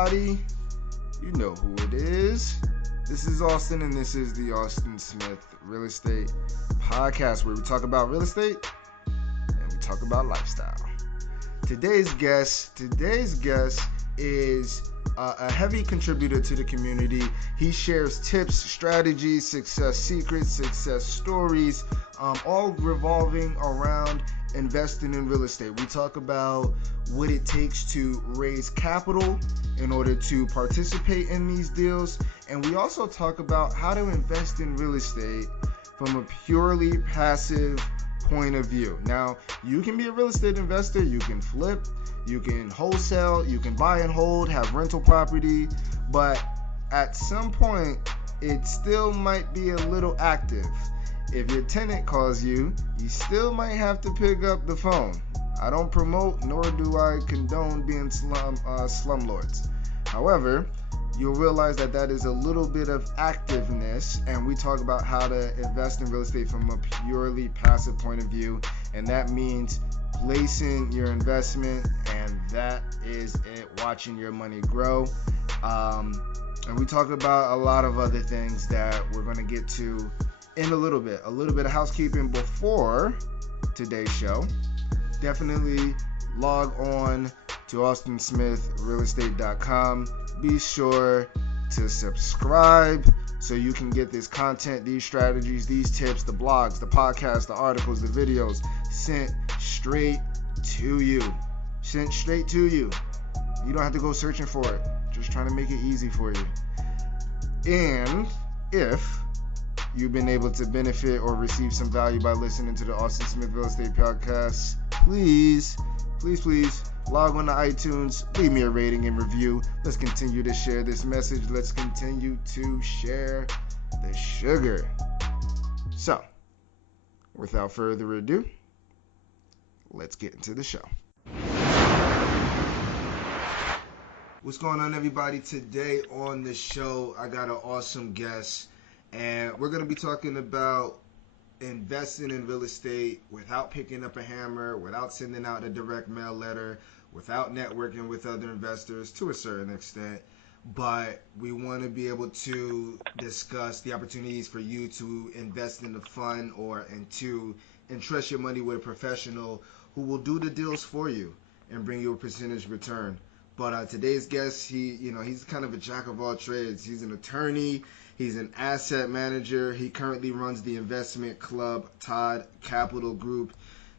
everybody. You know who it is. This is Austin, and this is the Austin Smith Real Estate Podcast, where we talk about real estate and we talk about lifestyle. Today's guest is a heavy contributor to the community. He shares tips, strategies, success secrets, success stories, all revolving around investing in real estate. We talk about what it takes to raise capital in order to participate in these deals, and we also talk about how to invest in real estate from a purely passive point of view. Now, you can be a real estate investor, you can flip, you can wholesale, you can buy and hold, have rental property, but at some point it still might be a little active. If your tenant calls you, you still might have to pick up the phone. I don't promote nor do I condone being slumlords. However, you'll realize that is a little bit of activeness, and we talk about how to invest in real estate from a purely passive point of view, and that means placing your investment, and that is it, watching your money grow. And we talk about a lot of other things that we're going to get to in a little bit of housekeeping before today's show. Definitely log on to austinsmithrealestate.com. Be sure to subscribe so you can get this content, these strategies, these tips, the blogs, the podcasts, the articles, the videos sent straight to you. You don't have to go searching for it. Just trying to make it easy for you. And if you've been able to benefit or receive some value by listening to the Austin Smith Real Estate Podcast, please log on to iTunes, leave me a rating and review. Let's continue to share this message. Let's continue to share the sugar. So, without further ado, let's get into the show. What's going on, everybody? Today on the show, I got an awesome guest, and we're going to be talking about investing in real estate without picking up a hammer, without sending out a direct mail letter, without networking with other investors to a certain extent. But we want to be able to discuss the opportunities for you to invest in the fund and to entrust your money with a professional who will do the deals for you and bring you a percentage return. But today's guest, he's kind of a jack of all trades. He's an attorney. He's an asset manager. He currently runs the investment club, Todd Capital Group.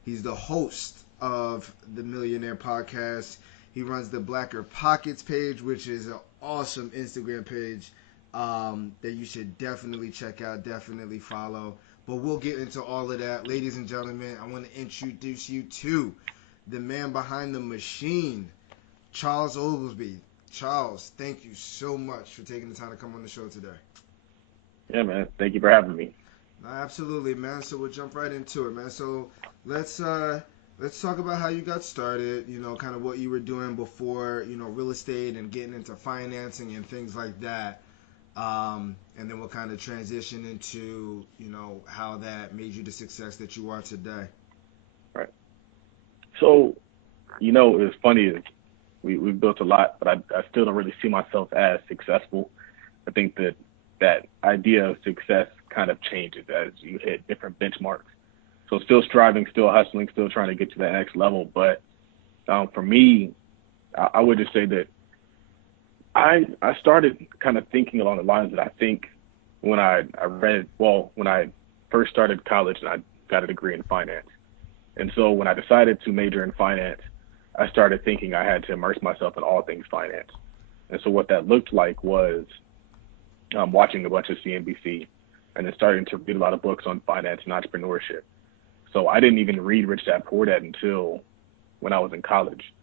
He's the host of the Millionaire Podcast. He runs the Blacker Pockets page, which is an awesome Instagram page that you should definitely check out, definitely follow. But we'll get into all of that. Ladies and gentlemen, I want to introduce you to the man behind the machine, Charles Oglesby. Charles, thank you so much for taking the time to come on the show today. Yeah, man. Thank you for having me. Absolutely, man. So we'll jump right into it, man. So let's talk about how you got started, kind of what you were doing before, real estate and getting into financing and things like that. And then we'll kind of transition into, how that made you the success that you are today. Right. So, it was funny. We've built a lot, but I still don't really see myself as successful. I think that idea of success kind of changes as you hit different benchmarks. So still striving, still hustling, still trying to get to that next level. But for me, I would just say that I started kind of thinking along the lines that I think when I first started college and I got a degree in finance. And so when I decided to major in finance, I started thinking I had to immerse myself in all things finance. And so what that looked like was watching a bunch of CNBC and then starting to read a lot of books on finance and entrepreneurship. So I didn't even read Rich Dad Poor Dad until when I was in college,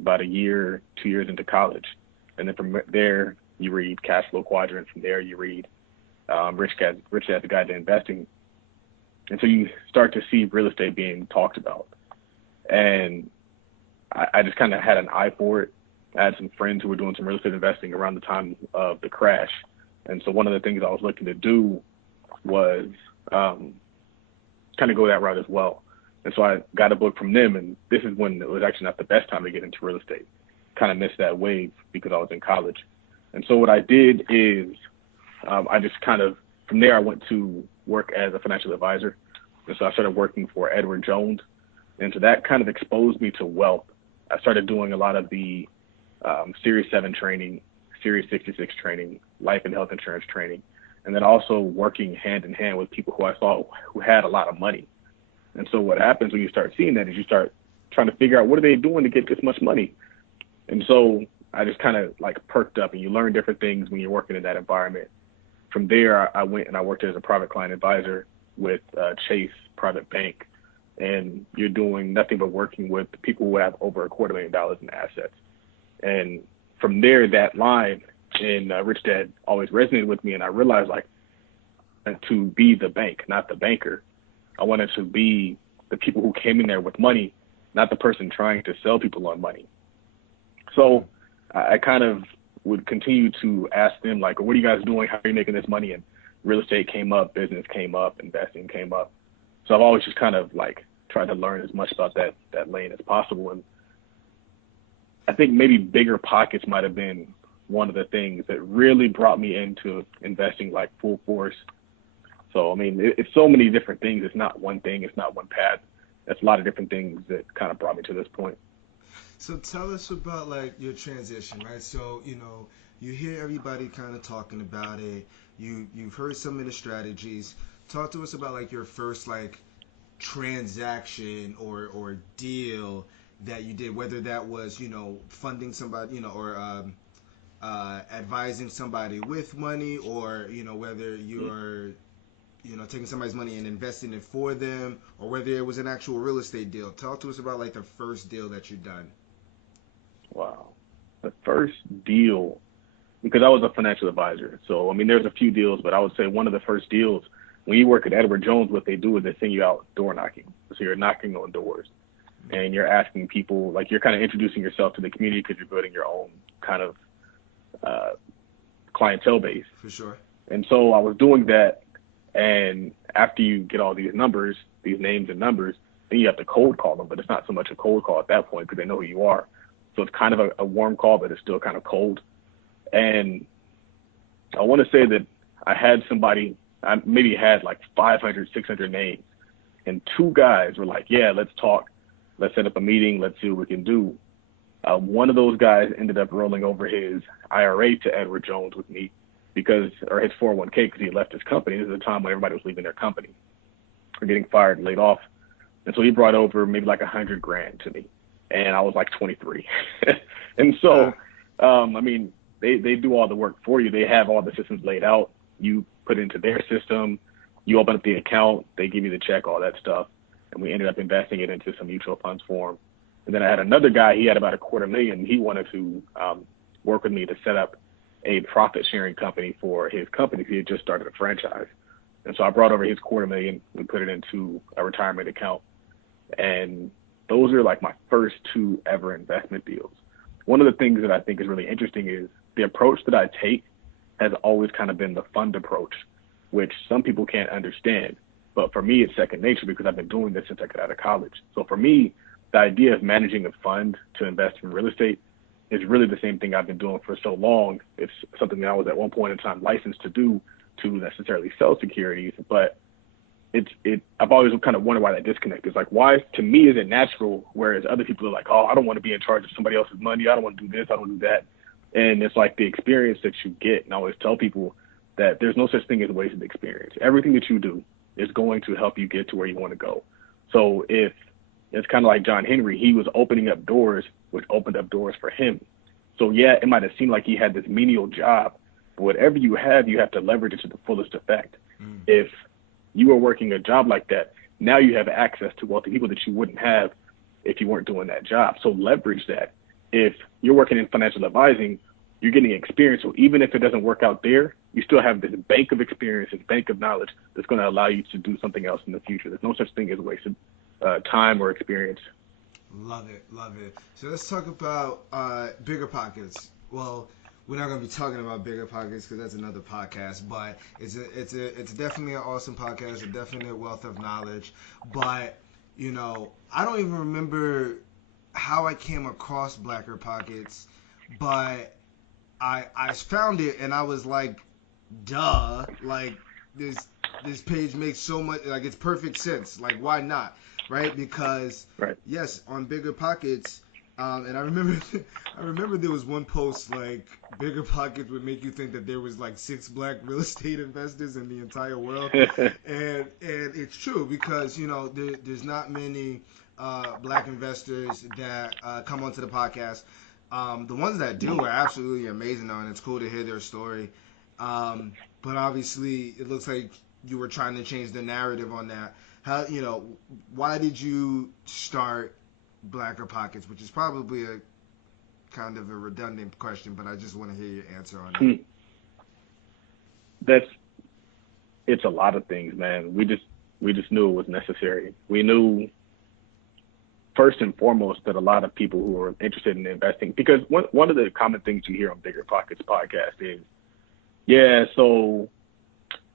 about 2 years into college. And then from there, you read Cash Flow Quadrant. From there, you read Rich Dad's Guide to Investing. And so you start to see real estate being talked about. And I just kind of had an eye for it. I had some friends who were doing some real estate investing around the time of the crash. And so one of the things I was looking to do was kind of go that route as well. And so I got a book from them, and this is when it was actually not the best time to get into real estate. kind of missed that wave because I was in college. And so what I did is I just kind of, from there, I went to work as a financial advisor. And so I started working for Edward Jones. And so that kind of exposed me to wealth. I started doing a lot of the Series 7 training, Series 66 training, life and health insurance training, and then also working hand in hand with people who I saw who had a lot of money. And so what happens when you start seeing that is you start trying to figure out what are they doing to get this much money. And so I just kind of like perked up, and you learn different things when you're working in that environment. From there, I went and I worked as a private client advisor with Chase Private Bank, and you're doing nothing but working with people who have over $250,000 in assets. And from there, that line in Rich Dad always resonated with me, and I realized like to be the bank, not the banker. I wanted to be the people who came in there with money, not the person trying to sell people on money. So I kind of would continue to ask them, like, what are you guys doing? How are you making this money? And real estate came up, business came up, investing came up. So I've always just kind of like tried to learn as much about that lane as possible. And I think maybe Bigger Pockets might have been one of the things that really brought me into investing like full force. So, I mean, it's so many different things. It's not one thing. It's not one path. It's a lot of different things that kind of brought me to this point. So tell us about like your transition, right? So, you hear everybody kind of talking about it. You've heard some of the strategies. Talk to us about like your first like transaction or deal that you did, whether that was, funding somebody, or advising somebody with money, or, whether you're taking somebody's money and investing it for them, or whether it was an actual real estate deal. Talk to us about like the first deal that you've done. Wow. The first deal, because I was a financial advisor. So, I mean, there's a few deals, but I would say one of the first deals, when you work at Edward Jones, what they do is they send you out door knocking. So you're knocking on doors and you're asking people, like you're kind of introducing yourself to the community because you're building your own kind of clientele base. For sure. And so I was doing that. And after you get all these numbers, these names and numbers, then you have to cold call them. But it's not so much a cold call at that point because they know who you are. So it's kind of a warm call, but it's still kind of cold. And I want to say that I had somebody, I maybe had like 500, 600 names. And two guys were like, yeah, let's talk. Let's set up a meeting. Let's see what we can do. One of those guys ended up rolling over his IRA to Edward Jones with me or his 401k because he had left his company. This is a time when everybody was leaving their company or getting fired and laid off. And so he brought over maybe like $100,000 to me. And I was like 23. And so, I mean, they do all the work for you. They have all the systems laid out. You put it into their system. You open up the account. They give you the check, all that stuff. And we ended up investing it into some mutual funds for him. And then I had another guy. He had about $250,000. He wanted to work with me to set up a profit sharing company for his company. He had just started a franchise. And so I brought over his $250,000. We put it into a retirement account. And those are like my first two ever investment deals. One of the things that I think is really interesting is the approach that I take has always kind of been the fund approach, which some people can't understand. But for me, it's second nature because I've been doing this since I got out of college. So for me, the idea of managing a fund to invest in real estate is really the same thing I've been doing for so long. It's something that I was at one point in time licensed to do, to necessarily sell securities. But I've always kind of wondered why that disconnect is. Like, why, to me, is it natural, whereas other people are like, oh, I don't want to be in charge of somebody else's money. I don't want to do this. I don't want to do that. And it's like the experience that you get. And I always tell people that there's no such thing as wasted experience. Everything that you do is going to help you get to where you want to go. So if it's kind of like John Henry, he was opening up doors, which opened up doors for him. So yeah, it might have seemed like he had this menial job, but whatever you have to leverage it to the fullest effect. If you are working a job like that, now you have access to wealthy people that you wouldn't have if you weren't doing that job. So leverage that. If you're working in financial advising, you're getting experience. So even if it doesn't work out there, you still have this bank of experience, this bank of knowledge that's going to allow you to do something else in the future. There's no such thing as wasted time or experience. Love it, love it. So let's talk about Bigger Pockets. Well, we're not going to be talking about Bigger Pockets because that's another podcast, but it's definitely an awesome podcast, a definite wealth of knowledge. But I don't even remember how I came across Blacker Pockets, but I found it and I was like, duh, like this page makes so much, like, it's perfect sense. Like, why not, right? Because Right. yes, on Bigger Pockets, and I remember I remember there was one post like Bigger Pockets would make you think that there was like 6 black real estate investors in the entire world, and it's true because there's not many black investors that come onto the podcast. The ones that do are absolutely amazing, though, and it's cool to hear their story. But obviously, it looks like you were trying to change the narrative on that. How why did you start Blacker Pockets? Which is probably a kind of a redundant question, but I just want to hear your answer on that. That's it's a lot of things, man. We just knew it was necessary. We knew first and foremost that a lot of people who are interested in investing, because one of the common things you hear on Bigger Pockets podcast is, yeah, so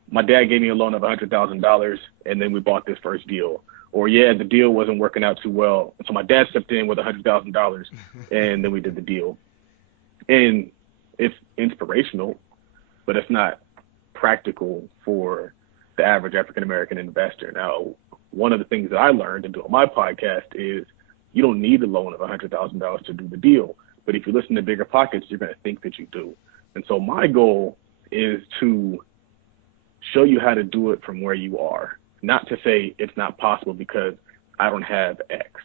my dad gave me a loan of $100,000 and then we bought this first deal. Or, yeah, the deal wasn't working out too well. And so my dad stepped in with $100,000 and then we did the deal. And it's inspirational, but it's not practical for the average African-American investor. Now, one of the things that I learned in doing my podcast is you don't need a loan of $100,000 to do the deal. But if you listen to Bigger Pockets, you're going to think that you do. And so my goal is to show you how to do it from where you are, not to say it's not possible because I don't have X.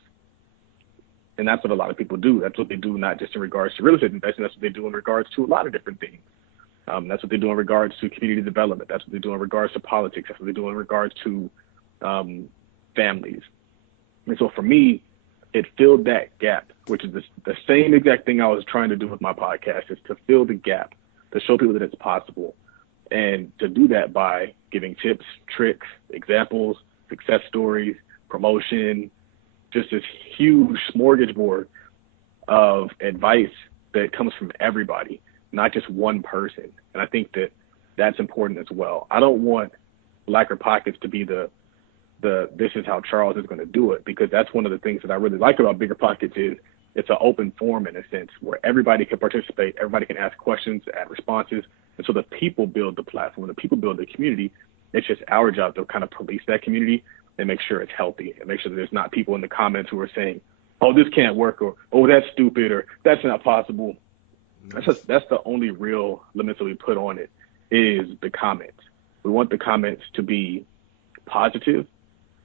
And that's what a lot of people do. That's what they do, not just in regards to real estate investing. That's what they do in regards to a lot of different things. That's what they do in regards to community development. That's what they do in regards to politics. That's what they do in regards to families. And so for me, it filled that gap, which is the same exact thing I was trying to do with my podcast, is to fill the gap, to show people that it's possible. And to do that by giving tips, tricks, examples, success stories, promotion, just this huge smorgasbord of advice that comes from everybody, not just one person. And I think that that's important as well. I don't want Blacker Pockets to be the this is how Charles is going to do it, because that's one of the things that I really like about Bigger Pockets is it's an open forum in a sense where everybody can participate, everybody can ask questions, add responses. And so the people build the platform, the people build the community. It's just our job to kind of police that community and make sure it's healthy and make sure that there's not people in the comments who are saying, oh, this can't work, or, oh, that's stupid, or that's not possible. That's the only real limits that we put on it is the comments. We want the comments to be positive.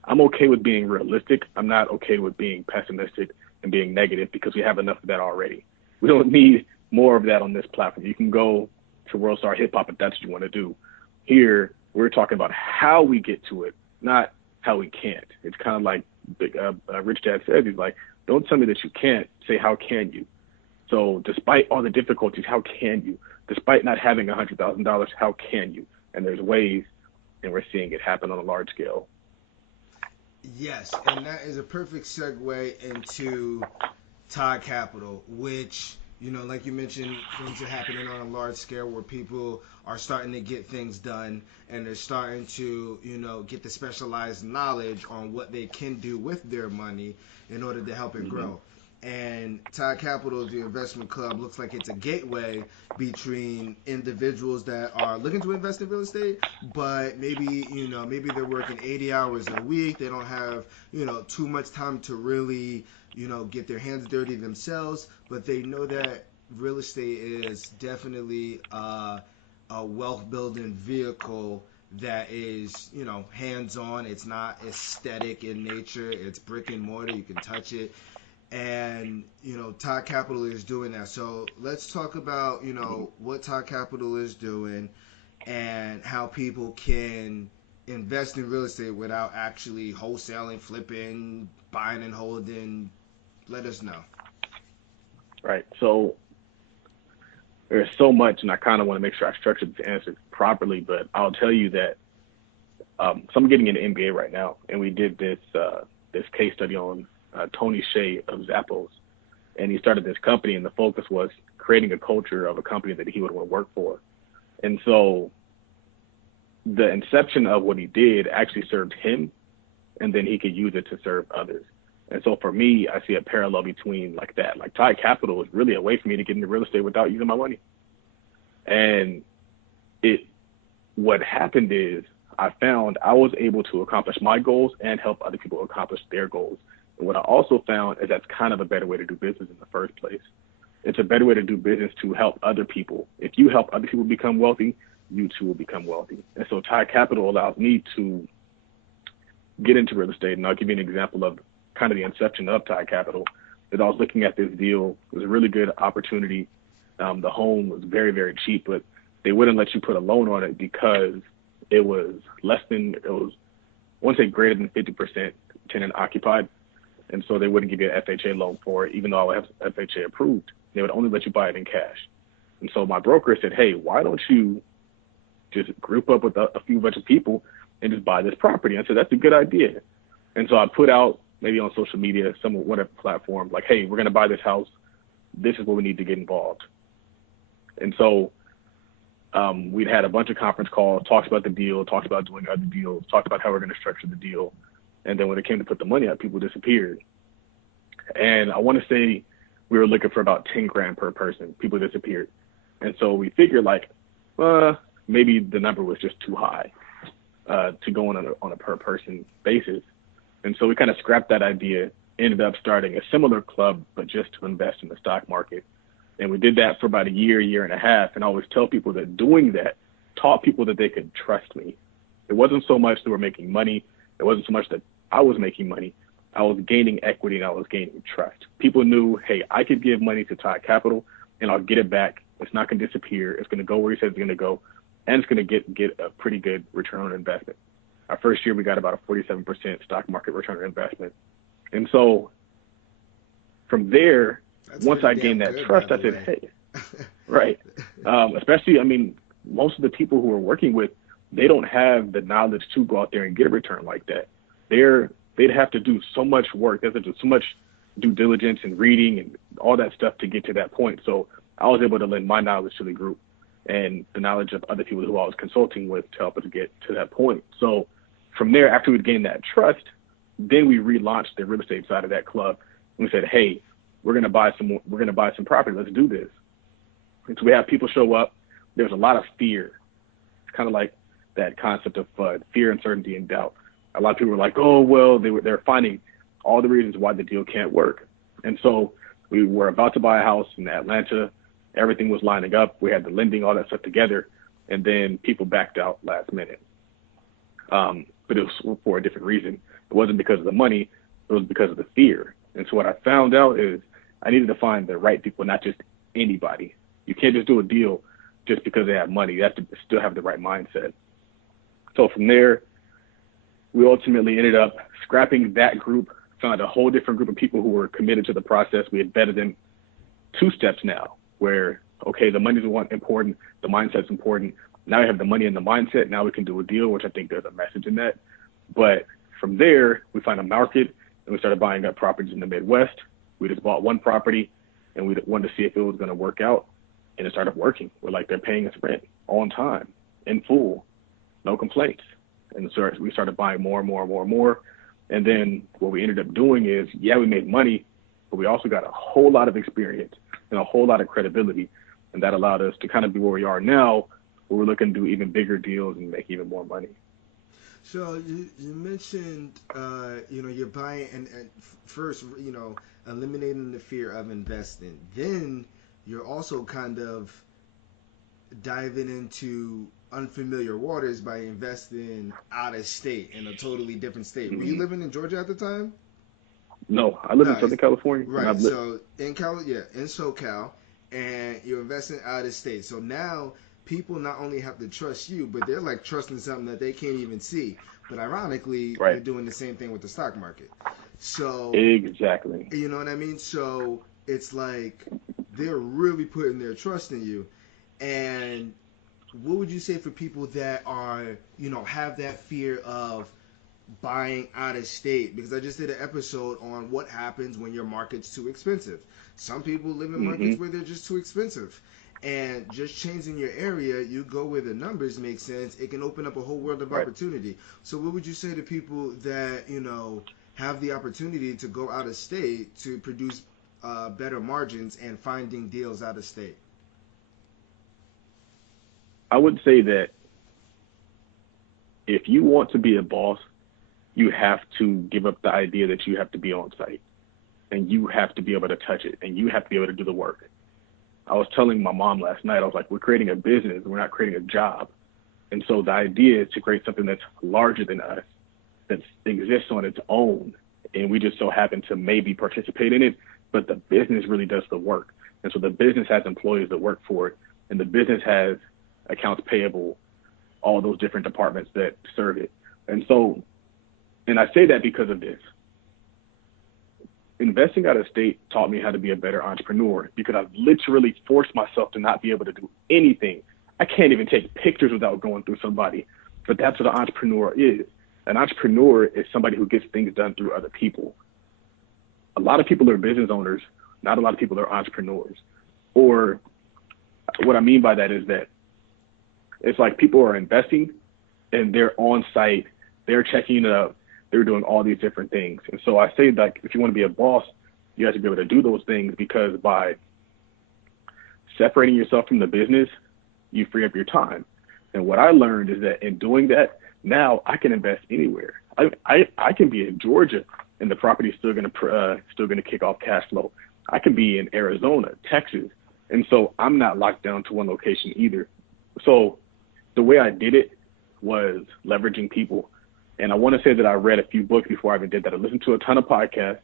I'm okay with being realistic. I'm not okay with being pessimistic and being negative because we have enough of that already. We don't need more of that on this platform. You can go to World Star Hip Hop if that's what you want to do. Here, we're talking about how we get to it, not how we can't. It's kind of like Rich Dad says, he's like, don't tell me that you can't, say how can you? So despite all the difficulties, how can you? Despite not having $100,000, how can you? And there's ways, and we're seeing it happen on a large scale. Yes, and that is a perfect segue into Todd Capital, which, like you mentioned, things are happening on a large scale where people are starting to get things done and they're starting to, get the specialized knowledge on what they can do with their money in order to help it grow. And Todd Capital, the investment club, looks like it's a gateway between individuals that are looking to invest in real estate, but maybe they're working 80 hours a week. They don't have, too much time to really, get their hands dirty themselves, but they know that real estate is definitely a wealth building vehicle that is, hands-on. It's not aesthetic in nature. It's brick and mortar. You can touch it. And, Todd Capital is doing that. So let's talk about, what Todd Capital is doing and how people can invest in real estate without actually wholesaling, flipping, buying and holding. Let us know. Right. So there's so much, and I kind of want to make sure I structured this answer properly, but I'll tell you that so I'm getting into MBA right now, and we did this case study on Tony Hsieh of Zappos, and he started this company, and the focus was creating a culture of a company that he would want to work for. And so the inception of what he did actually served him, and then he could use it to serve others. And so for me, I see a parallel between like that. Like Tide Capital is really a way for me to get into real estate without using my money. And it what happened is I found I was able to accomplish my goals and help other people accomplish their goals. And what I also found is that's kind of a better way to do business in the first place. It's a better way to do business to help other people. If you help other people become wealthy, you too will become wealthy. And so Tide Capital allows me to get into real estate. And I'll give you an example of kind of the inception of Tide Capital. As I was looking at this deal, it was a really good opportunity. The home was very, very cheap, but they wouldn't let you put a loan on it because it was I won't say greater than 50% tenant occupied. And so they wouldn't give you an FHA loan for it, even though I have FHA approved. They would only let you buy it in cash. And so my broker said, hey, why don't you just group up with a few bunch of people and just buy this property? I said, that's a good idea. And so I put out maybe on social media, whatever platform, like, hey, we're going to buy this house. This is what we need to get involved. And so we'd had a bunch of conference calls, talked about the deal, talked about doing other deals, talked about how we're going to structure the deal. And then when it came to put the money up, people disappeared. And I want to say we were looking for about 10 grand per person. People disappeared. And so we figured like, maybe the number was just too high to go on a per person basis. And so we kind of scrapped that idea, ended up starting a similar club, but just to invest in the stock market. And we did that for about a year and a half. And I always tell people that doing that taught people that they could trust me. It wasn't so much that we're making money. It wasn't so much that I was making money. I was gaining equity and I was gaining trust. People knew, hey, I could give money to Tide Capital and I'll get it back. It's not going to disappear. It's going to go where he says it's going to go. And it's going to get a pretty good return on investment. Our first year, we got about a 47% stock market return on investment. And so from there, once I gained that trust, I said, hey, right. Especially, I mean, most of the people who are working with, they don't have the knowledge to go out there and get a return like that. They'd have to do so much work. They have to do so much due diligence and reading and all that stuff to get to that point. So I was able to lend my knowledge to the group and the knowledge of other people who I was consulting with to help us get to that point. So from there, after we'd gained that trust, then we relaunched the real estate side of that club. And we said, hey, we're going to buy some property. Let's do this. And so we have people show up. There's a lot of fear. It's kind of like that concept of fear, uncertainty, and doubt. A lot of people were like, oh, well, they're finding all the reasons why the deal can't work. And so we were about to buy a house in Atlanta. Everything was lining up. We had the lending, all that stuff together. And then people backed out last minute. But it was for a different reason. It wasn't because of the money. It was because of the fear. And so what I found out is I needed to find the right people, not just anybody. You can't just do a deal just because they have money. You have to still have the right mindset. So from there, we ultimately ended up scrapping that group, found a whole different group of people who were committed to the process. We had vetted them 2 steps now where, okay, the money's important, the mindset's important. Now we have the money and the mindset. Now we can do a deal, which I think there's a message in that. But from there, we found a market and we started buying up properties in the Midwest. We just bought one property and we wanted to see if it was going to work out. And it started working. We're like, they're paying us rent on time, in full, no complaints. And so we started buying more. And then what we ended up doing is, yeah, we made money, but we also got a whole lot of experience and a whole lot of credibility. And that allowed us to kind of be where we are now, where we're looking to do even bigger deals and make even more money. So you mentioned, you're buying and first, eliminating the fear of investing. Then you're also kind of diving into unfamiliar waters by investing out of state in a totally different state. Mm-hmm. Were you living in Georgia at the time? No, I live in Southern California. Right. So in SoCal, and you're investing out of state. So now people not only have to trust you, but they're like trusting something that they can't even see. But ironically, You're doing the same thing with the stock market. So exactly. You know what I mean? So it's like they're really putting their trust in you. And what would you say for people that are, have that fear of buying out of state? Because I just did an episode on what happens when your market's too expensive. Some people live in markets where they're just too expensive. And just changing your area, you go where the numbers make sense, it can open up a whole world of opportunity. So what would you say to people that, have the opportunity to go out of state to produce better margins and finding deals out of state? I would say that if you want to be a boss, you have to give up the idea that you have to be on site and you have to be able to touch it and you have to be able to do the work. I was telling my mom last night, I was like, we're creating a business, we're not creating a job. And so the idea is to create something that's larger than us, that exists on its own. And we just so happen to maybe participate in it, but the business really does the work. And so the business has employees that work for it, and the business has accounts payable, all those different departments that serve it. And so, and I say that because of this. Investing out of state taught me how to be a better entrepreneur because I've literally forced myself to not be able to do anything. I can't even take pictures without going through somebody, but that's what an entrepreneur is. An entrepreneur is somebody who gets things done through other people. A lot of people are business owners. Not a lot of people are entrepreneurs. Or what I mean by that is that it's like people are investing and they're on site, they're checking it up, they're doing all these different things. And so I say, like, if you want to be a boss, you have to be able to do those things, because by separating yourself from the business, you free up your time. And what I learned is that in doing that, now I can invest anywhere. I can be in Georgia and the property is still going to kick off cash flow. I can be in Arizona, Texas. And so I'm not locked down to one location either. So the way I did it was leveraging people. And I want to say that I read a few books before I even did that. I listened to a ton of podcasts,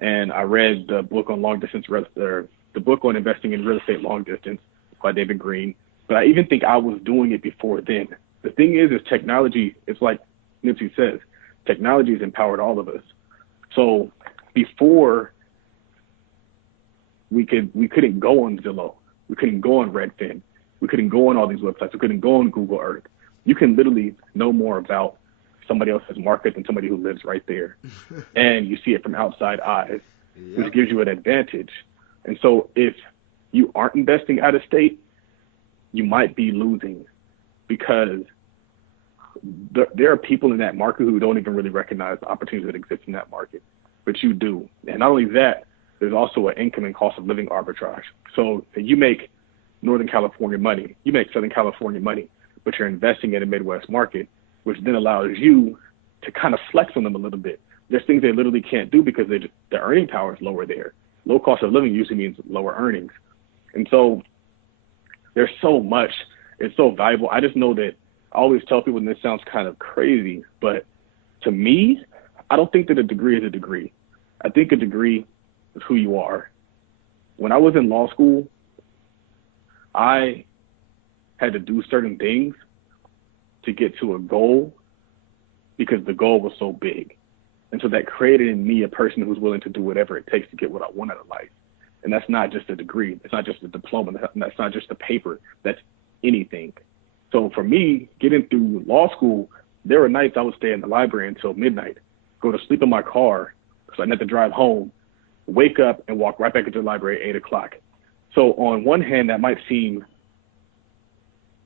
and I read the book on the book on investing in real estate long distance by David Green. But I even think I was doing it before then. The thing is technology, it's like Nipsey says, technology has empowered all of us. So before we couldn't go on Zillow, we couldn't go on Redfin, we couldn't go on all these websites, we couldn't go on Google Earth. You can literally know more about somebody else's market than somebody who lives right there. And you see it from outside eyes, which gives you an advantage. And so if you aren't investing out of state, you might be losing, because there are people in that market who don't even really recognize the opportunities that exist in that market, but you do. And not only that, there's also an income and cost of living arbitrage. So you make Northern California money, you make Southern California money, but you're investing in a Midwest market, which then allows you to kind of flex on them a little bit. There's things they literally can't do because the earning power is lower there. Low cost of living usually means lower earnings. And so there's so much, it's so valuable. I just know that I always tell people, and this sounds kind of crazy, but to me, I don't think that a degree is a degree. I think a degree is who you are. When I was in law school, I had to do certain things to get to a goal because the goal was so big. And so that created in me a person who's willing to do whatever it takes to get what I want out of life. And that's not just a degree. It's not just a diploma. That's not just a paper. That's anything. So for me, getting through law school, there were nights I would stay in the library until midnight, go to sleep in my car because I didn't have to drive home, wake up and walk right back into the library at 8 o'clock. So on one hand, that might seem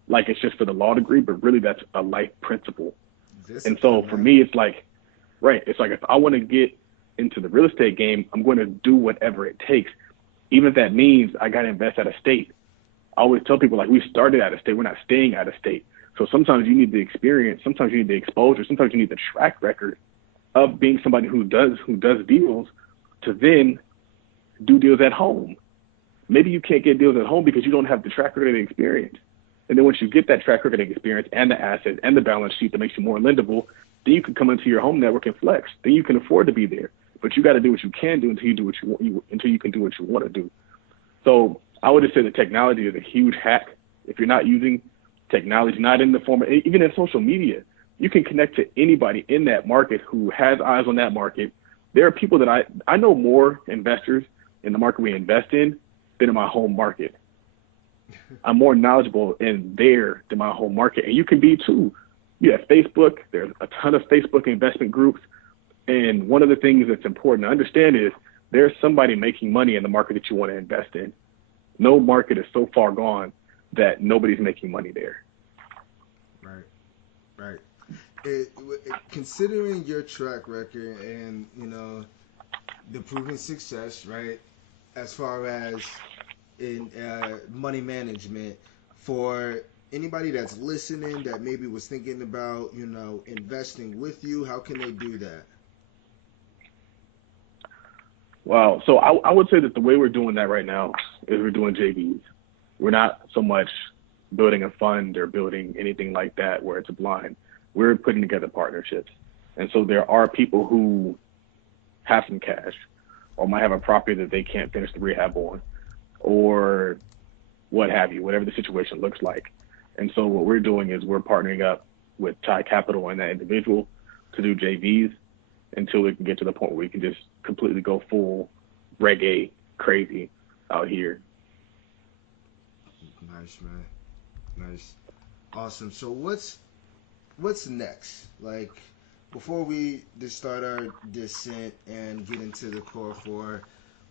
like it's just for the law degree, but really that's a life principle. And so for me, it's like, right, it's like if I want to get into the real estate game, I'm going to do whatever it takes, even if that means I got to invest out of state. I always tell people, like, we started out of state, we're not staying out of state. So sometimes you need the experience, sometimes you need the exposure, sometimes you need the track record of being somebody who does deals to then do deals at home. Maybe you can't get deals at home because you don't have the track record and experience. And then once you get that track record and experience and the assets and the balance sheet that makes you more lendable, then you can come into your home network and flex. Then you can afford to be there. But you got to do what you can do until you do what you want, until you can do what you want to do. So I would just say that technology is a huge hack. If you're not using technology, not in the form of, even in social media, you can connect to anybody in that market who has eyes on that market. There are people that I know more investors in the market we invest in than in my home market. I'm more knowledgeable in there than my home market. And you can be too. You have Facebook. There's a ton of Facebook investment groups. And one of the things that's important to understand is there's somebody making money in the market that you want to invest in. No market is so far gone that nobody's making money there. Right. considering your track record and the proven success, right? As far as in money management, for anybody that's listening that maybe was thinking about investing with you, how can they do that? Wow. So I would say that the way we're doing that right now is we're doing JVs. We're not so much building a fund or building anything like that where it's a blind. We're putting together partnerships. And so there are people who have some cash or might have a property that they can't finish the rehab on or what have you, whatever the situation looks like. And so what we're doing is we're partnering up with Thai Capital and that individual to do JVs until we can get to the point where we can just completely go full reggae crazy out here. Nice, man. Nice. Awesome. So what's next? Like before we just start our descent and get into the core four,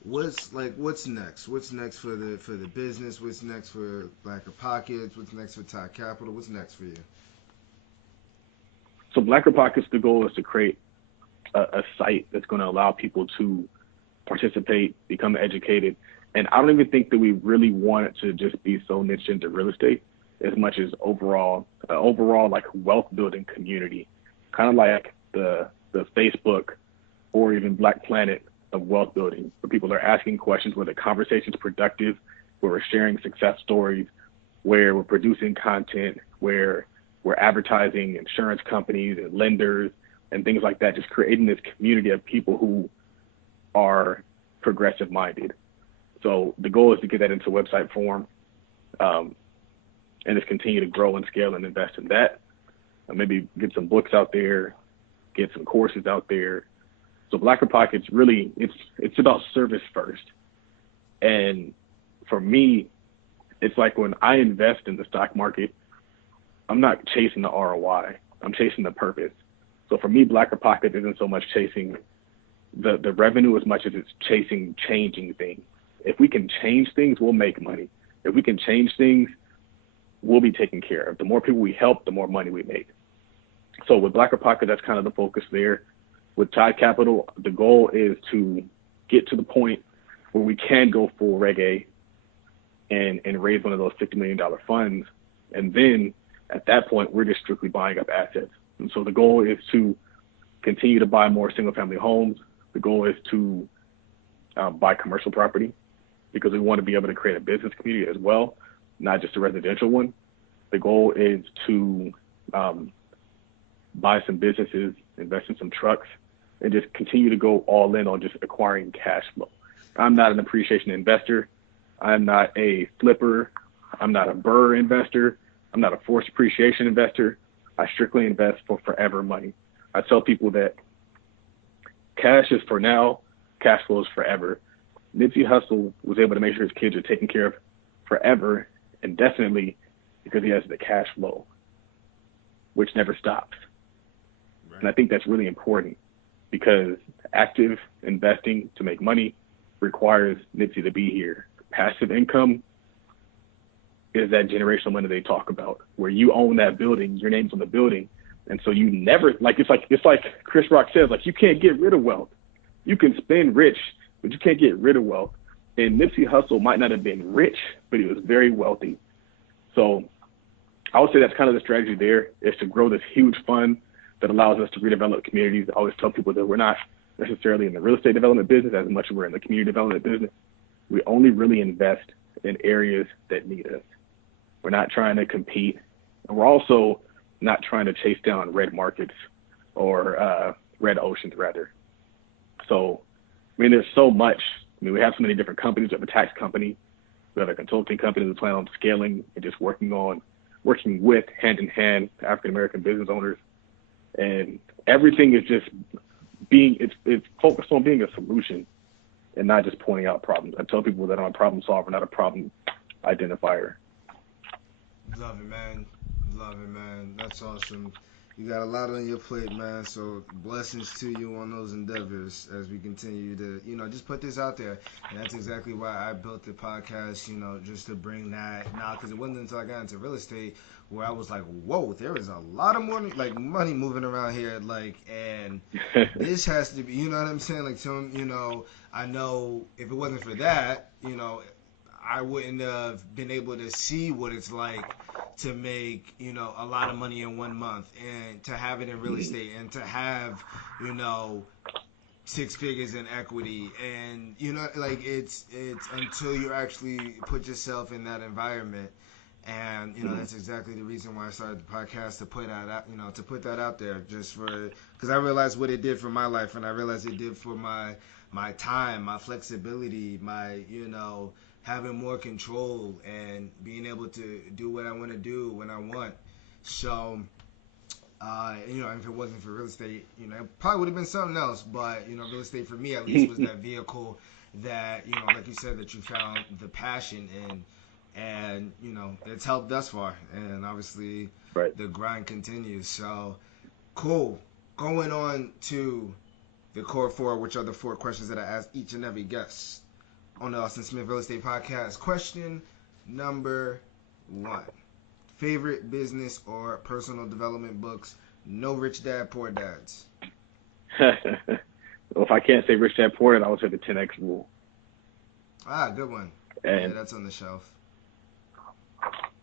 what's next? What's next for the business? What's next for Blacker Pockets? What's next for Thai Capital? What's next for you? So Blacker Pockets, the goal is to create a site that's going to allow people to participate, become educated. And I don't even think that we really want it to just be so niche into real estate as much as overall like wealth building community, kind of like the Facebook or even Black Planet of wealth building, where people are asking questions, where the conversation's productive, where we're sharing success stories, where we're producing content, where we're advertising insurance companies and lenders and things like that, just creating this community of people who are progressive minded. So the goal is to get that into website form, and just continue to grow and scale and invest in that. And maybe get some books out there, get some courses out there. So Blacker Pockets really, it's about service first. And for me, it's like when I invest in the stock market, I'm not chasing the ROI. I'm chasing the purpose. So for me, Blacker Pockets isn't so much chasing the revenue as much as it's chasing changing things. If we can change things, we'll make money. If we can change things, we'll be taken care of. The more people we help, the more money we make. So with Blacker Pocket, that's kind of the focus there. With Thai Capital, the goal is to get to the point where we can go full reggae and raise one of those $50 million funds. And then at that point, we're just strictly buying up assets. And so the goal is to continue to buy more single family homes. The goal is to buy commercial property because we want to be able to create a business community as well, not just a residential one. The goal is to buy some businesses, invest in some trucks, and just continue to go all in on just acquiring cash flow. I'm not an appreciation investor. I'm not a flipper. I'm not a BRRRR investor. I'm not a forced appreciation investor. I strictly invest for forever money. I tell people that cash is for now, cash flow is forever. Nipsey Hussle was able to make sure his kids are taken care of forever, indefinitely, because he has the cash flow, which never stops. Right. And I think that's really important because active investing to make money requires Nipsey to be here. Passive income is that generational money they talk about, where you own that building, your name's on the building, and so you never it's like Chris Rock says, like you can't get rid of wealth. You can spend rich, but you can't get rid of wealth. And Nipsey Hussle might not have been rich, but he was very wealthy. So I would say that's kind of the strategy there, is to grow this huge fund that allows us to redevelop communities. I always tell people that we're not necessarily in the real estate development business as much as we're in the community development business. We only really invest in areas that need us. We're not trying to compete. And we're also not trying to chase down red markets or red oceans, rather. So, I mean, there's so much. I mean, we have so many different companies. We have a tax company. We have a consulting company that plan on scaling and just working with hand in hand African-American business owners. And everything is just it's focused on being a solution and not just pointing out problems. I tell people that I'm a problem solver, not a problem identifier. Love it, man. Love it, man. That's awesome. You got a lot on your plate, man. So blessings to you on those endeavors as we continue to, just put this out there. And that's exactly why I built the podcast, just to bring that now. Because it wasn't until I got into real estate where I was like, whoa, there is a lot of money, like money moving around here, like, and this has to be, you know what I'm saying? Like, I know if it wasn't for that, I wouldn't have been able to see what it's like to make, a lot of money in 1 month and to have it in real estate and to have, you know, six figures in equity. And, like it's until you actually put yourself in that environment. And, that's exactly the reason why I started the podcast, to put that out, to put that out there, just for, because I realized what it did for my life, and I realized it did for my time, my flexibility, my, having more control and being able to do what I want to do when I want. So, if it wasn't for real estate, it probably would have been something else. But, real estate for me at least was that vehicle that, like you said, that you found the passion in. And, it's helped thus far. And obviously, Right. the grind continues. So, cool. Going on to the core four, which are the four questions that I ask each and every guest on the Austin Smith Real Estate Podcast. Question number 1. Favorite business or personal development books? No Rich Dad, Poor Dads. Well, if I can't say Rich Dad Poor Dad, I would say the 10X Rule. Ah, good one. And yeah, that's on the shelf.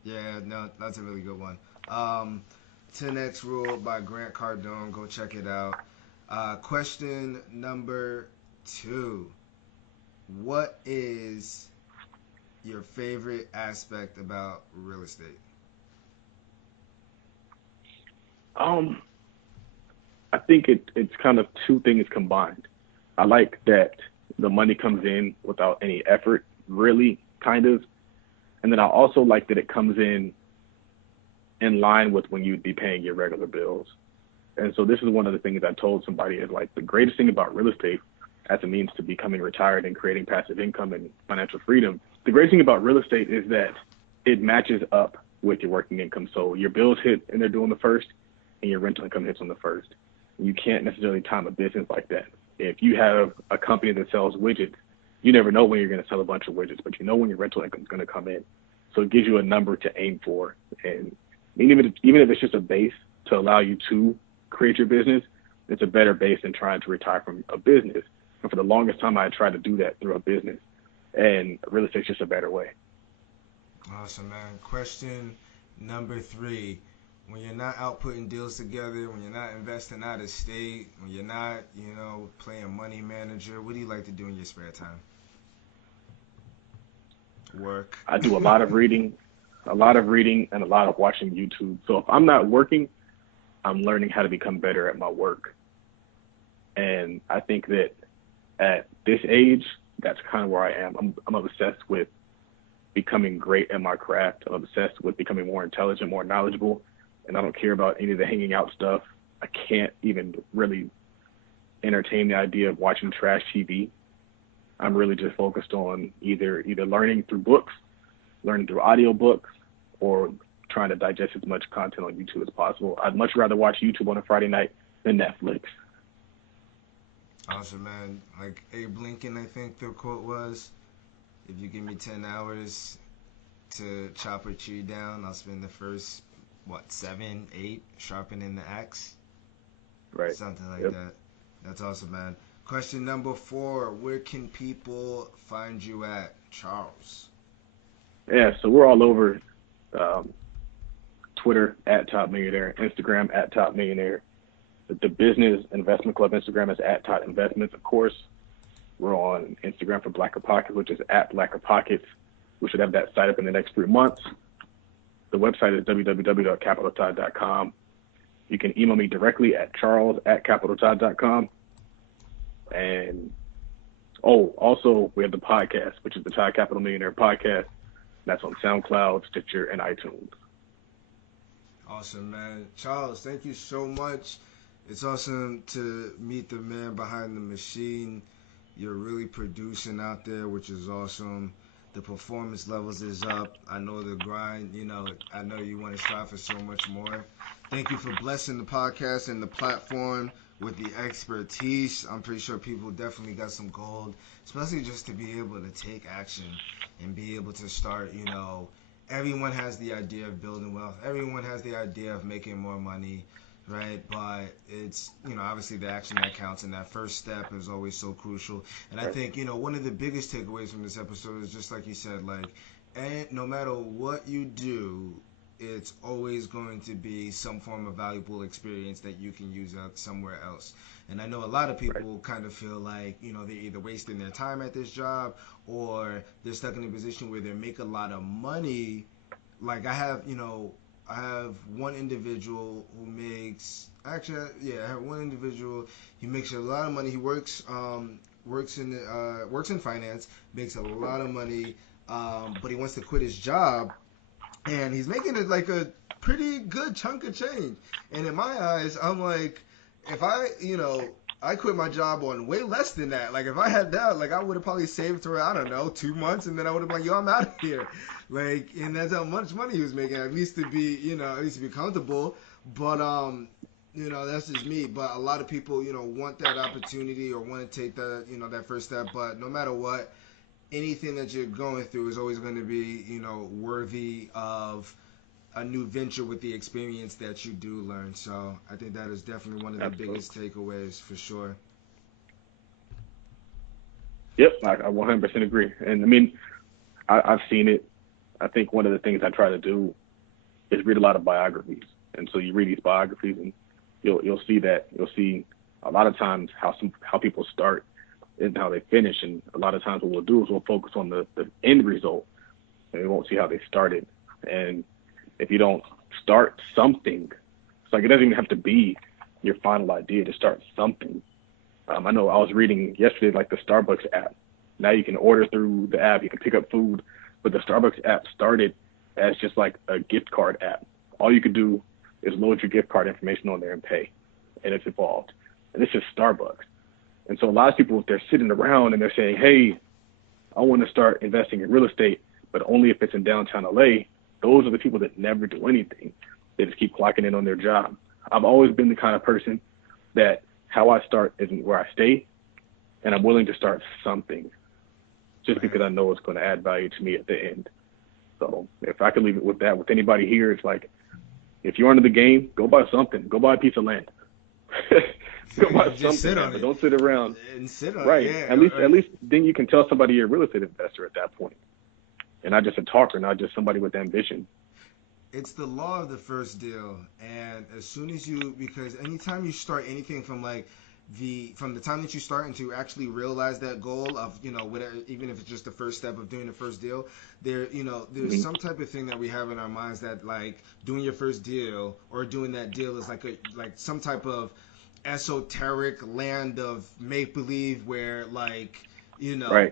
Yeah, no, that's a really good one. 10X Rule by Grant Cardone. Go check it out. Question number 2. What is your favorite aspect about real estate? I think it's kind of two things combined. I like that the money comes in without any effort, really, kind of. And then I also like that it comes in line with when you'd be paying your regular bills. And so this is one of the things I told somebody is like the greatest thing about real estate as a means to becoming retired and creating passive income and financial freedom. The great thing about real estate is that it matches up with your working income. So your bills hit and they're doing the first, and your rental income hits on the first. You can't necessarily time a business like that. If you have a company that sells widgets, you never know when you're going to sell a bunch of widgets, but you know when your rental income is going to come in. So it gives you a number to aim for. And even if it's just a base to allow you to create your business, it's a better base than trying to retire from a business. And for the longest time, I tried to do that through a business. And real estate's just a better way. Awesome, man. Question number 3. When you're not out putting deals together, when you're not investing out of state, when you're not, playing money manager, what do you like to do in your spare time? Work. I do a lot of reading, and a lot of watching YouTube. So if I'm not working, I'm learning how to become better at my work. And I think that at this age, that's kind of where I am. I'm obsessed with becoming great at my craft. I'm obsessed with becoming more intelligent, more knowledgeable, and I don't care about any of the hanging out stuff. I can't even really entertain the idea of watching trash TV. I'm really just focused on either learning through books, learning through audiobooks, or trying to digest as much content on YouTube as possible. I'd much rather watch YouTube on a Friday night than Netflix. Awesome, man. Like Abe Lincoln, I think the quote was, if you give me 10 hours to chop a tree down, I'll spend the first, 7, 8 sharpening the axe? Right. Something like that. That's awesome, man. Question number 4. Where can people find you at, Charles? Yeah, so we're all over Twitter at Top Millionaire, Instagram at Top Millionaire. The Business Investment Club Instagram is at Top Investments, of course. We're on Instagram for Blacker Pockets, which is at Blacker Pockets. We should have that site up in the next 3 months. The website is www.capitaltodd.com. You can email me directly at charles@capitaltodd.com. And, also, we have the podcast, which is the Todd Capital Millionaire Podcast. That's on SoundCloud, Stitcher, and iTunes. Awesome, man. Charles, thank you so much. It's awesome to meet the man behind the machine. You're really producing out there, which is awesome. The performance levels is up. I know the grind. I know you want to strive for so much more. Thank you for blessing the podcast and the platform with the expertise. I'm pretty sure people definitely got some gold, especially just to be able to take action and be able to start. Everyone has the idea of building wealth. Everyone has the idea of making more money, right? But it's, obviously the action that counts, and that first step is always so crucial. And I think, one of the biggest takeaways from this episode is just like you said, like, and no matter what you do, it's always going to be some form of valuable experience that you can use somewhere else. And I know a lot of people kind of feel like, they're either wasting their time at this job or they're stuck in a position where they make a lot of money. Like I have one individual who makes I have one individual. He makes a lot of money. He works in finance, makes a lot of money, but he wants to quit his job, and he's making it like a pretty good chunk of change. And in my eyes, I'm like, if I quit my job on way less than that. Like if I had that, like I would have probably saved for, I don't know, 2 months, and then I would have been like, yo, I'm out of here. Like, and that's how much money he was making, at least to be comfortable. But that's just me. But a lot of people, want that opportunity or want to take that, that first step. But no matter what, anything that you're going through is always going to be, worthy of a new venture with the experience that you do learn. So I think that is definitely one of the biggest takeaways for sure. Yep, I 100% agree. And I mean, I've seen it. I think one of the things I try to do is read a lot of biographies. And so you read these biographies and you'll see a lot of times how people start and how they finish. And a lot of times what we'll do is we'll focus on the end result, and we won't see how they started. And if you don't start something, it's like it doesn't even have to be your final idea to start something. I know I was reading yesterday, like the Starbucks app. Now you can order through the app, you can pick up food, but the Starbucks app started as just like a gift card app. All you could do is load your gift card information on there and pay, and it's evolved. And it's just Starbucks. And so a lot of people, they're sitting around and they're saying, hey, I want to start investing in real estate, but only if it's in downtown LA. Those are the people that never do anything. They just keep clocking in on their job. I've always been the kind of person that how I start isn't where I stay, and I'm willing to start something just because I know it's going to add value to me at the end. So if I could leave it with that, with anybody here, it's like, if you're into the game, go buy something. Go buy a piece of land. Go buy something, but don't sit around. And sit on right. it. Yeah. At least then you can tell somebody you're a real estate investor at that point. And not just a talker, not just somebody with ambition. It's the law of the first deal. And as soon as because anytime you start anything from the time that you start and to actually realize that goal of, whatever, even if it's just the first step of doing the first deal, there's Mm-hmm. some type of thing that we have in our minds that like doing your first deal or doing that deal is like some type of esoteric land of make believe where Right.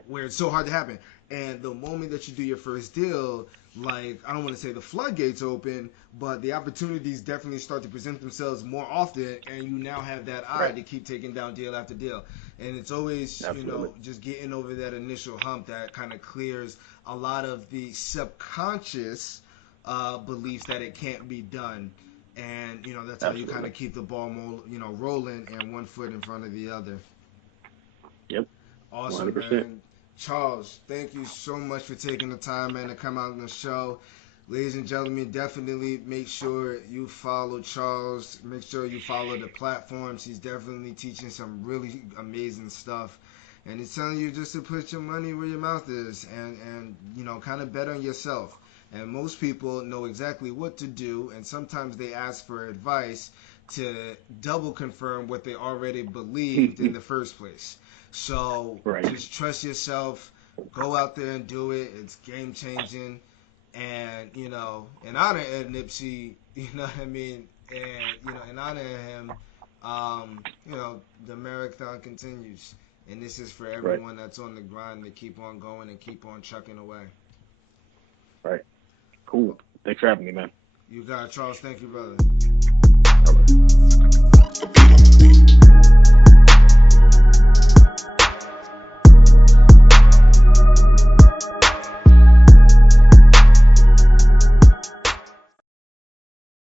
where it's so hard to happen. And the moment that you do your first deal, like, I don't want to say the floodgates open, but the opportunities definitely start to present themselves more often, and you now have that eye to keep taking down deal after deal. And it's always, Absolutely. just getting over that initial hump that kind of clears a lot of the subconscious beliefs that it can't be done. And, that's how you kind of keep the ball, rolling and one foot in front of the other. Yep. Awesome, 100%. man. Charles, thank you so much for taking the time, man, to come out on the show. Ladies and gentlemen, definitely make sure you follow Charles. Make sure you follow the platforms. He's definitely teaching some really amazing stuff. And he's telling you just to put your money where your mouth is and kind of bet on yourself. And most people know exactly what to do, and sometimes they ask for advice to double confirm what they already believed in the first place. So just trust yourself, go out there and do it. It's game changing, and in honor of Nipsey, you know what I mean, and in honor of him, the marathon continues, and this is for everyone that's on the grind to keep on going and keep on trucking away. Right. Cool. Thanks for having me, man. You got it, Charles. Thank you, brother. All right.